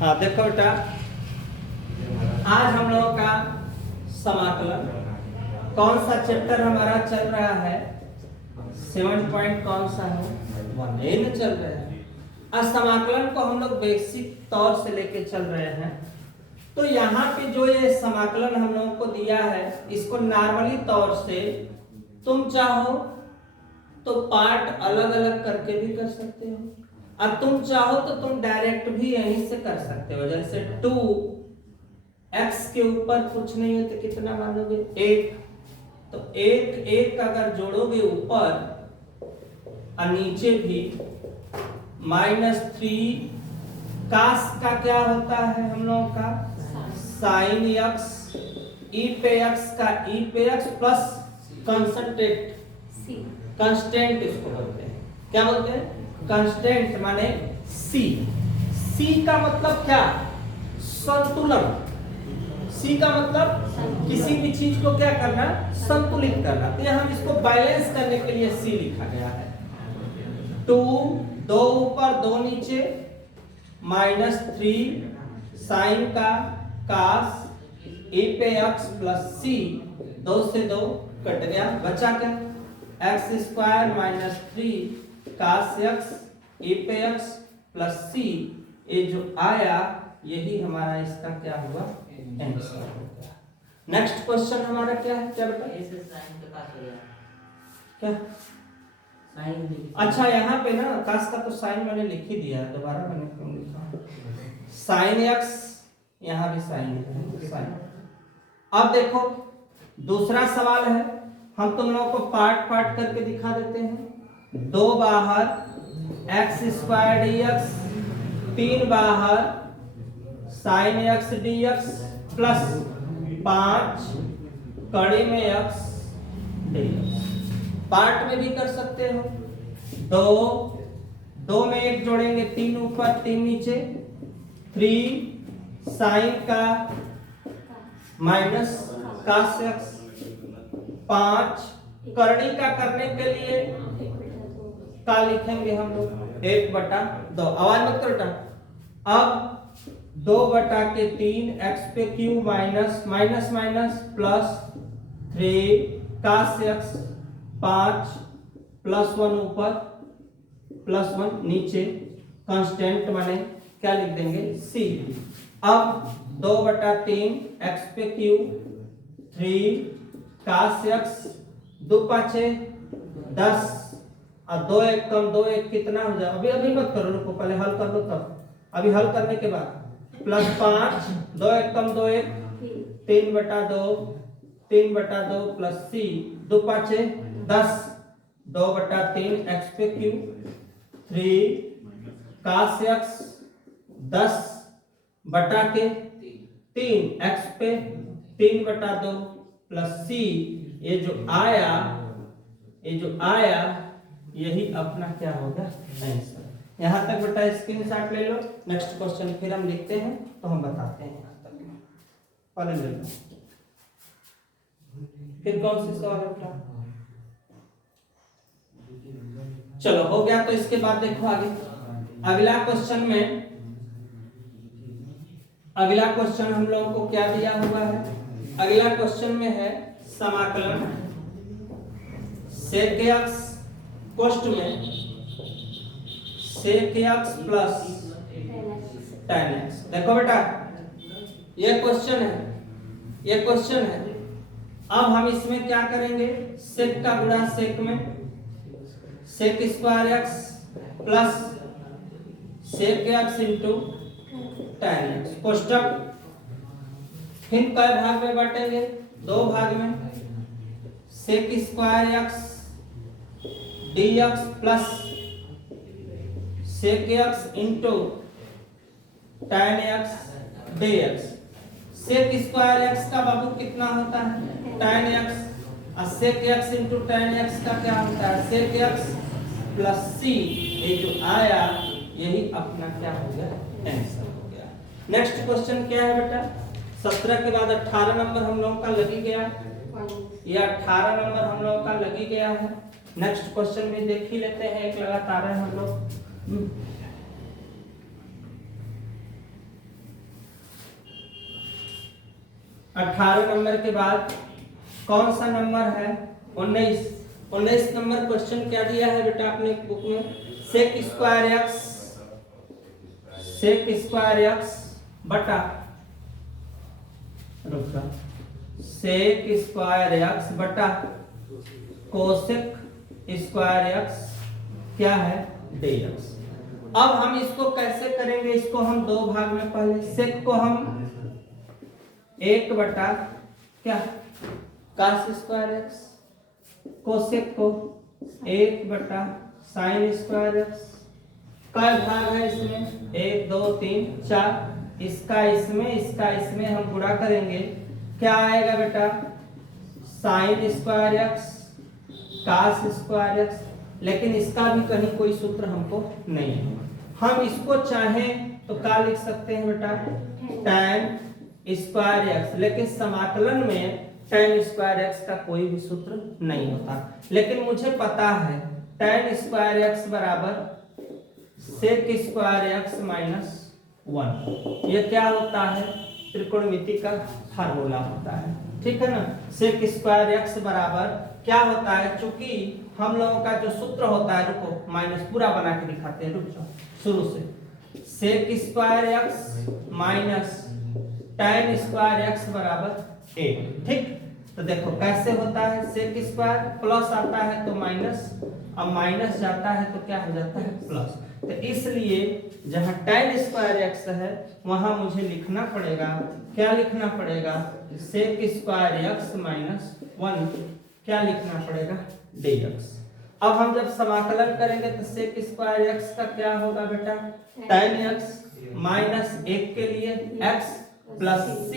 हाँ देखो बेटा, आज हम लोगों का समाकलन कौन सा चैप्टर हमारा चल रहा है, 7 पॉइंट कौन सा है, 1A में चल रहा है। आज समाकलन को हम लोग बेसिक तौर से लेके चल रहे हैं। तो यहाँ पे जो ये समाकलन हम लोगों को दिया है, इसको नॉर्मली तौर से तुम चाहो तो पार्ट अलग अलग करके भी कर सकते हो, और तुम चाहो तो तुम डायरेक्ट भी यहीं से कर सकते हो। जैसे 2x के ऊपर कुछ नहीं है तो कितना मानोगे, 1। तो 1 अगर जोड़ोगे ऊपर और नीचे भी -3 कास का क्या होता है हम लोगों का sin x, e पे x का e पे x प्लस कांस्टेंट इसको बोलते हैं। क्या बोलते हैं? कांस्टेंट माने c का मतलब क्या? संतुलन। c का मतलब किसी भी चीज को क्या करना, संतुलित करना। तो यहाँ हम इसको बैलेंस करने के लिए c लिखा गया है। 2 ऊपर 2 नीचे, -3 साइन का कास e पे x प्लस c, 2 से 2 कट गया, बचा क्या? x² - 3 कास x e पे x प्लस c, ये जो आया यही हमारा इसका क्या हुआ, आंसर हो गया। नेक्स्ट क्वेश्चन हमारा क्या है? क्या बेटा? क्या अच्छा, यहाँ पे ना कास का तो साइन मैंने लिख ही दिया है, दोबारा मैंने क्यों लिखा? साइन x, यहाँ भी साइन है, साइन। अब देखो दूसरा सवाल है, हम तुम लोगों को पार्ट पार्ट करके दिखा देते हैं। 2 बाहर x² dx, 3 बाहर sin x dx प्लस 5 कड़ी में x dx। पार्ट में भी कर सकते हो। 2 में 1 जोड़ेंगे, 3 ऊपर 3 नीचे, 3 साइन का माइनस कास x, 5 करनी का करने के लिए का लिखेंगे हम लोग 1/2। आवाज मत करो बेटा। अब 2/3 x पे Q minus minus minus plus 3 कास x, 5 +1 ऊपर +1 नीचे, कांस्टेंट माने क्या लिख देंगे, c। अब 2/3 x पे क्यू, 3 कास x, 2 5 10 और 2 1 कम 2 1 कितना हो जाए, अभी मत करो, रुको पहले हल कर लो तब। अभी हल करने के बाद +5, 2 1 कम 2 1, 3/2 3/2 प्लस c, 2 5 10, 2/3 x पे क्यू, 3 कास x 10 बटा के 3 x पे 3/2 प्लस c, ये जो आया यही अपना क्या होगा, आंसर। यहां तक बेटा स्क्रीनशॉट ले लो। नेक्स्ट क्वेश्चन फिर हम लिखते हैं तो हम बताते हैं। यहां तक पहले ले लो, फिर कौन सी सवाल बेटा? चलो हो गया। तो इसके बाद देखो आगे अगला क्वेश्चन हम लोगों को क्या दिया हुआ है। अगला क्वेश्चन में है समाकलन sec x कोष्ठ में sec x plus tan x। देखो बेटा ये क्वेश्चन है। अब हम इसमें क्या करेंगे, sec का गुणा sec में sec² x plus sec x into tan x, कोष्टक। फिर कई भाग में बांटेंगे, 2 भाग में, sec² x dx plus sec x into tan x dx। sec² x का बाबू कितना होता है, tan x, और sec x into tan x का क्या होता है, sec x प्लस c। ये जो आया यही अपना क्या हो गया, आंसर हो गया। नेक्स्ट क्वेश्चन क्या है बेटा? 17 के बाद 18 नंबर हम लोगों का लगी गया, या 18 नंबर हम लोगों का लगी गया है। नेक्स्ट क्वेश्चन भी देख ही लेते हैं, एक लगातार है हम लोग। 18 नंबर के बाद कौन सा नंबर है? 19। 19 नंबर क्वेश्चन क्या दिया है बेटा अपने बुक में? सेक स्क्वायर एक्स बटा सेक स्क्वायर एक्स बटा कोसेक स्क्वायर एक्स क्या है? dx। अब हम इसको कैसे करेंगे? इसको हम दो भाग में, पहले सेक को हम 1 बटा क्या cos स्क्वायर एक्स, कोसेक को 1 बटा साइन स्क्वायर एक्स। कई भाग है इसमें? 1 2 3 4। इसका इसमें हम गुणा करेंगे, क्या आएगा बेटा? Sine square x cos square x. लेकिन इसका भी कहीं कोई सूत्र हमको नहीं है। हम इसको चाहें तो क्या लिख सकते हैं बेटा? tan square x. लेकिन समाकलन में tan स्क्वायर एक्स का कोई भी सूत्र नहीं होता। लेकिन मुझे पता है tan स्क्वायर एक्स बराबर सेक स्क्वायर एक्स माइनस 1। ये क्या होता है? त्रिकोणमिति का फार्मूला होता है, ठीक है ना। सेक स्क्वायर एक्स बराबर क्या होता है? चूंकि हम लोगों का जो सूत्र होता है, रुको माइनस पूरा बना के दिखाते हैं, रुक जाओ शुरू से। Sec square x minus tan square x बराबर 1, ठीक। तो देखो कैसे होता है? सेक स्क्वायर प्लस आता है तो माइनस, अब माइनस जाता है तो क्या हो जाता है? प्लस। तो इसलिए जहां tan स्क्वायर एक्स है वहां मुझे लिखना पड़ेगा, क्या लिखना पड़ेगा? सेक स्क्वायर एक्स माइनस 1 क्या लिखना पड़ेगा? dx। अब हम जब समाकलन करेंगे तो सेक स्क्वायर एक्स का क्या होगा बेटा? tan x माइनस 1 के लिए x प्लस c,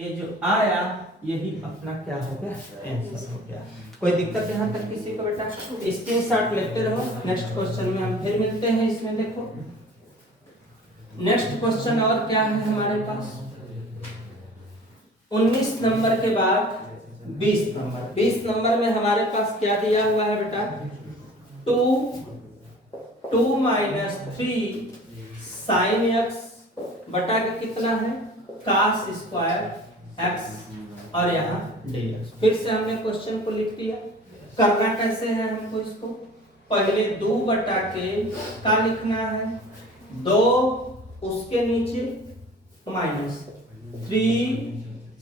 ये जो आया यही अपना क्या हो गया? आंसर हो गया। कोई दिक्कत यहाँ तक किसी को बेटा? स्क्रीनशॉट लेते रहो। नेक्स्ट क्वेश्चन में हम फिर मिलते हैं। इसमें देखो नेक्स्ट क्वेश्चन और क्या है हमारे पास? 19 नंबर के बाद 20 नंबर। 20 नंबर में हमारे पास क्या दिया हुआ है बेटा? 2 माइनस 3 साइन एक्स बटा के कितना है? cos स्क्वायर एक्स और यहाँ dx। फिर से हमने क्वेश्चन को लिख दिया। करना कैसे है हमको इसको? पहले 2 बटा के क्या लिखना है? 2 उसके नीचे माइनस 3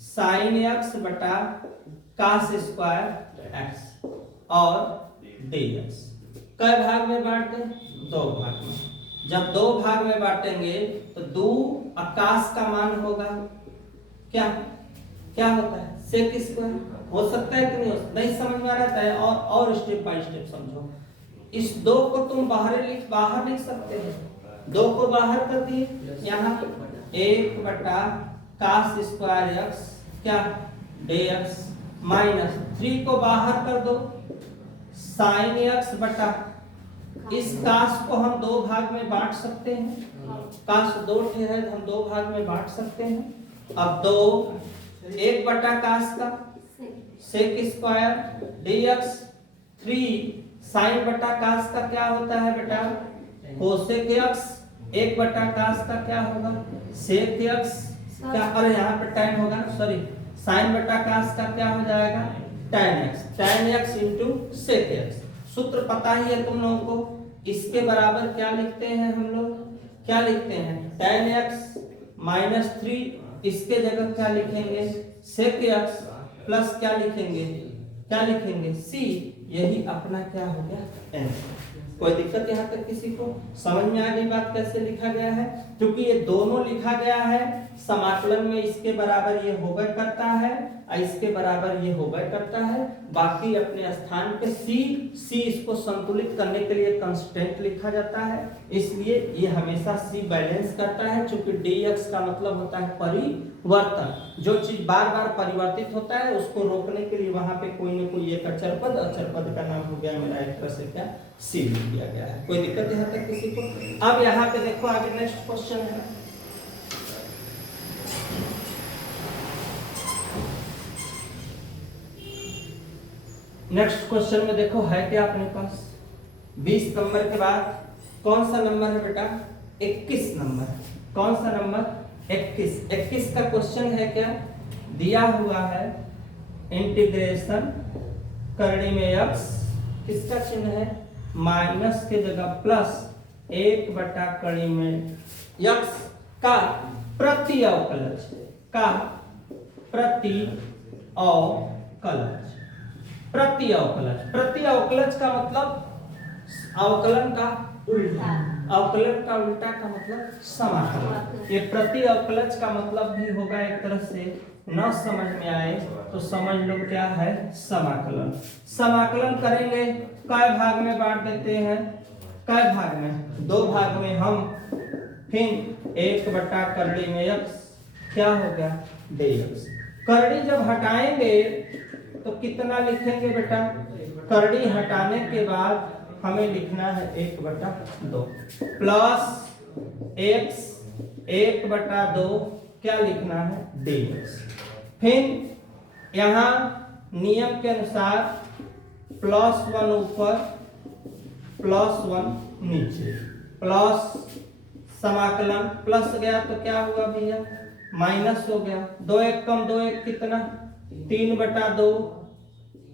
साइन एक्स बटा cos स्क्वायर एक्स और dx। कई भाग में बांटते? 2 भाग में। जब 2 भाग में बांटेंगे तो 2 आकाश का मान होगा क्या? क्या होता है? Sec square. हो सकता है कि नहीं समझ में आ रहा है? और स्टेप बाय स्टेप समझो। इस 2 को तुम बाहर लिख सकते हो। 2 को बाहर कर दिए, यहाँ 1 बटा cos स्क्वायर एक्स क्या? dx माइनस 3 को बाहर कर दो, साइन एक्स बटा, इस cos को हम 2 भाग में बांट सकते हैं। cos 2 है, हम 2 भाग में बांट सकते हैं। अब 2 1 बटा cos का सेक स्क्वायर dx, 3 साइन बटा cos का क्या होता है बेटा? कोसेक x, 1 बटा cos का क्या होगा? सेक x क्या? अरे यहाँ पे tan होगा ना, सॉरी, साइन बटा cos का क्या हो जाएगा? tan x into sec x। सूत्र पता ही है तुम लोगों को। इसके बराबर क्या लिखते हैं हम लोग? क्या लिखते हैं? tan x माइनस 3, इसके जगह क्या लिखेंगे? सेक x प्लस क्या लिखेंगे? क्या लिखेंगे? c। यही अपना क्या हो गया? आंसर। कोई दिक्कत यहाँ तक किसी को? समझ में आ गई बात कैसे लिखा गया है? क्योंकि ये दोनों लिखा गया है समाकलन में, इसके बराबर ये होगा करता है और इसके बराबर ये होगा करता है। बाकी अपने स्थान पे c इसको संतुलित करने के लिए कांस्टेंट लिखा जाता है, इसलिए ये हमेशा c बैलेंस करता है। चूंकि dx का मतलब होता है परिवर्तन। जो चीज बार बार परिवर्तित होता है उसको रोकने के लिए वहां पे कोई न कोई एक अचर पद का नाम हो गया मेरा एक तरह से क्या? c लिख दिया गया है। कोई दिक्कत यहाँ तक किसी को? अब यहाँ पे देखो आगे नेक्स्ट क्वेश्चन है। नेक्स्ट क्वेश्चन में देखो है क्या अपने पास? 20 नंबर के बाद कौन सा नंबर है बेटा? 21 नंबर। कौन सा नंबर? 21। 21 का क्वेश्चन है क्या? दिया हुआ है इंटीग्रेशन करनी में x किसका चिन्ह है माइनस के जगह प्लस 1/करनी में x का प्रति अवकलज का प्रति अवकलज प्रति अवकलज का मतलब अवकलन का उल्टा अवकलन का उल्टा का मतलब समाकलन। ये प्रति अवकलज का मतलब भी होगा एक तरह से न समझ में आए तो समझ लो क्या है समाकलन। समाकलन करेंगे कई भाग में बांट देते हैं कई भाग में 2 भाग में हम फिर 1/करनी में x क्या हो गया dx। करनी जब हटाएंगे तो कितना लिखेंगे बेटा करनी हटाने के बाद हमें लिखना है 1/2 प्लस x 1/2 क्या लिखना है dx। फिर यहाँ नियम के अनुसार +1 ऊपर +1 नीचे प्लस समाकलन प्लस गया तो क्या हुआ भैया माइनस हो गया 2 1 कम 2 1 कितना 3/2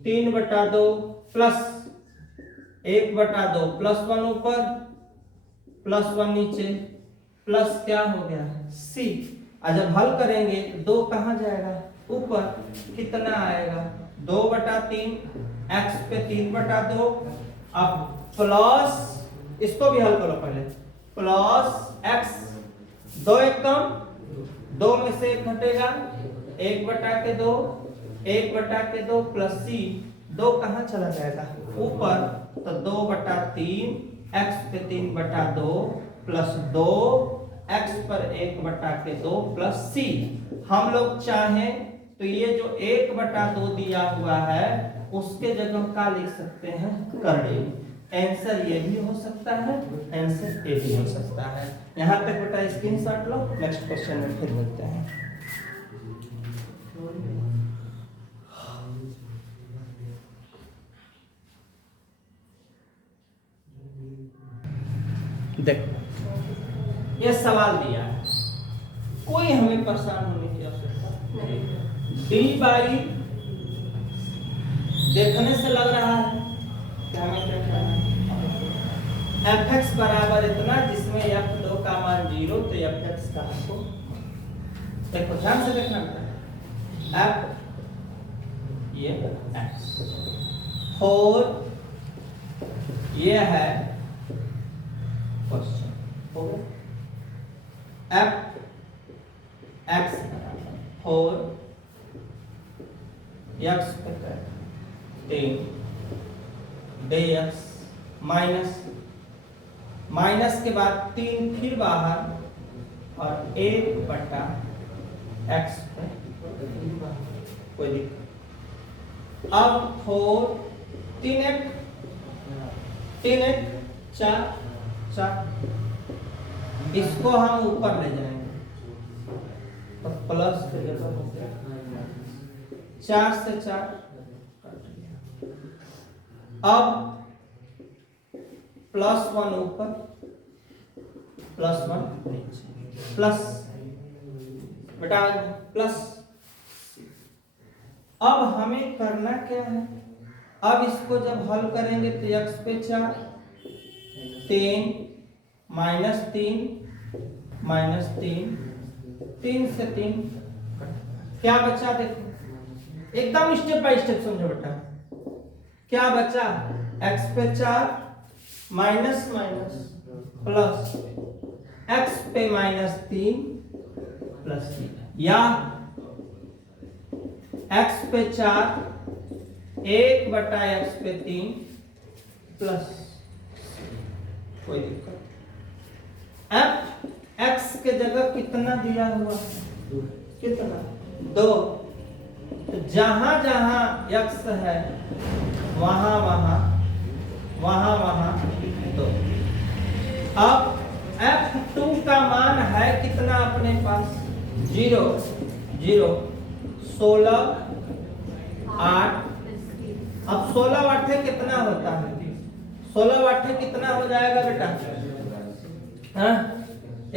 3/2 प्लस 1/2 +1 ऊपर +1 नीचे प्लस क्या हो गया c। और जब हल करेंगे तो 2 कहाँ जाएगा ऊपर कितना आएगा 2/3 x पे 3/2 अब प्लस इसको भी हल करो पहले प्लस x 2 1 कम 2 में से 1 घटेगा 1/2 1/2 प्लस c 2 कहाँ चला जाएगा ऊपर तो 2/3 x पे 3/2 प्लस 2 x पर 1/2 प्लस c। हम लोग चाहें तो ये जो 1/2 दिया हुआ है उसके जगह क्या लिख सकते हैं करनी। आंसर ये भी हो सकता है आंसर ए भी हो सकता है। यहाँ तक बेटा स्क्रीनशॉट लो नेक्स्ट क्वेश्चन में फिर मिलते हैं। देखो ये सवाल दिया है कोई हमें परेशान होने की आवश्यकता नहीं। dy देखने से लग रहा है कि हमें क्या करना है fx बराबर इतना जिसमें f2 का मान 0 तो fx का आपको देखो ध्यान से देखना है f ये x और ये है क्वेश्चन हो गया f x और x पे 3 dx माइनस के बाद 3 फिर बाहर और 1/x पे कोई दिक्कत। अब 4 3 1 4 इसको हम ऊपर ले जाएंगे तो प्लस के जगह 4 से 4 अब +1 ऊपर +1 नीचे प्लस बेटा प्लस। अब हमें करना क्या है अब इसको जब हल करेंगे तो x पे 4 3 -3 3 से 3 क्या बचा देखो एकदम स्टेप बाय स्टेप समझो बेटा क्या बचा x पे 4 माइनस प्लस x पे -3 प्लस 3 या x पे 4 1/x पे 3 प्लस कोई दिक्कत। f x के जगह कितना दिया हुआ कितना 2 तो जहां जहां x है वहां वहां 2। अब f2 का मान है कितना अपने पास 0 16 8। अब 16 8 कितना होता है 16 8 कितना हो जाएगा बेटा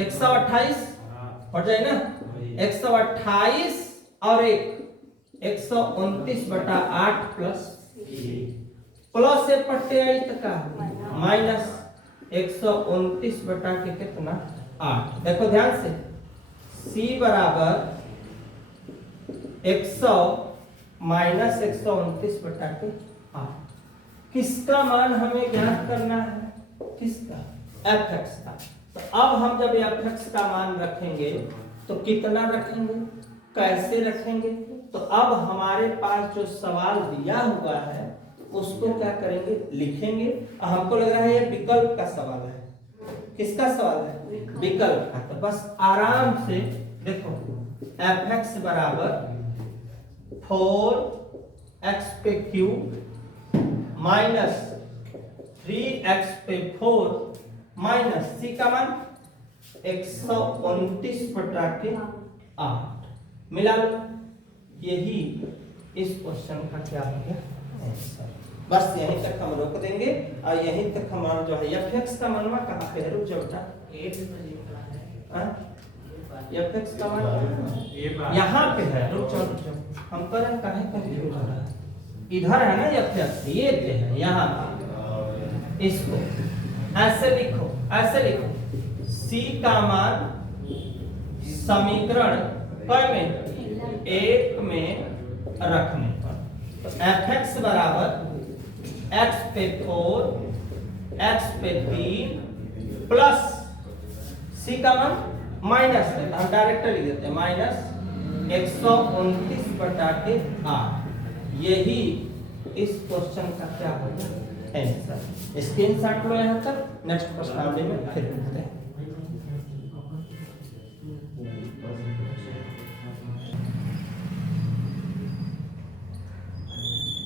128 हो जाए ना 128 और एक 129/8 प्लस से पट्टे आई तक का माइनस 129 बटा के कितना 8। देखो ध्यान से c बराबर 100 माइनस 129 बटा के 8। किसका मान हमें ज्ञात करना है? किसका? fx का। तो अब हम जब fx का मान रखेंगे तो कितना रखेंगे, कैसे रखेंगे? तो अब हमारे पास जो सवाल दिया हुआ है उसको क्या करेंगे, लिखेंगे। हमको लग रहा है ये विकल्प का सवाल है। किसका सवाल है? विकल्प का। तो बस आराम से देखो fx बराबर 4x पे क्यूब माइनस 3x पे 4 माइनस c का मान 129 बटा के 8 मिला लो। यही इस क्वेश्चन का क्या हो गया आंसर। बस यहीं तक हम रोक देंगे और यहीं तक हमारा जो है fx का मानवा कहाँ पे है? रुक जाओ बेटा, fx का मान यहाँ पे है। रुक जाओ, हम करें काहे कंफ्यूज हो रहा है? इधर है ना fx, ये है यहाँ। इसको ऐसे लिखो, ऐसे लिखो c का मान समीकरण क में 1 में रखने पर तो fx बराबर x पे 4 x पे 3 प्लस c का मान माइनस है, हम डायरेक्ट लिख देते हैं माइनस 129 बटा के 8। यही इस क्वेश्चन का क्या होगा आंसर। स्क्रीनशॉट लो यहाँ तक। नेक्स्ट प्रश्नावली में फिर मिलते हैं।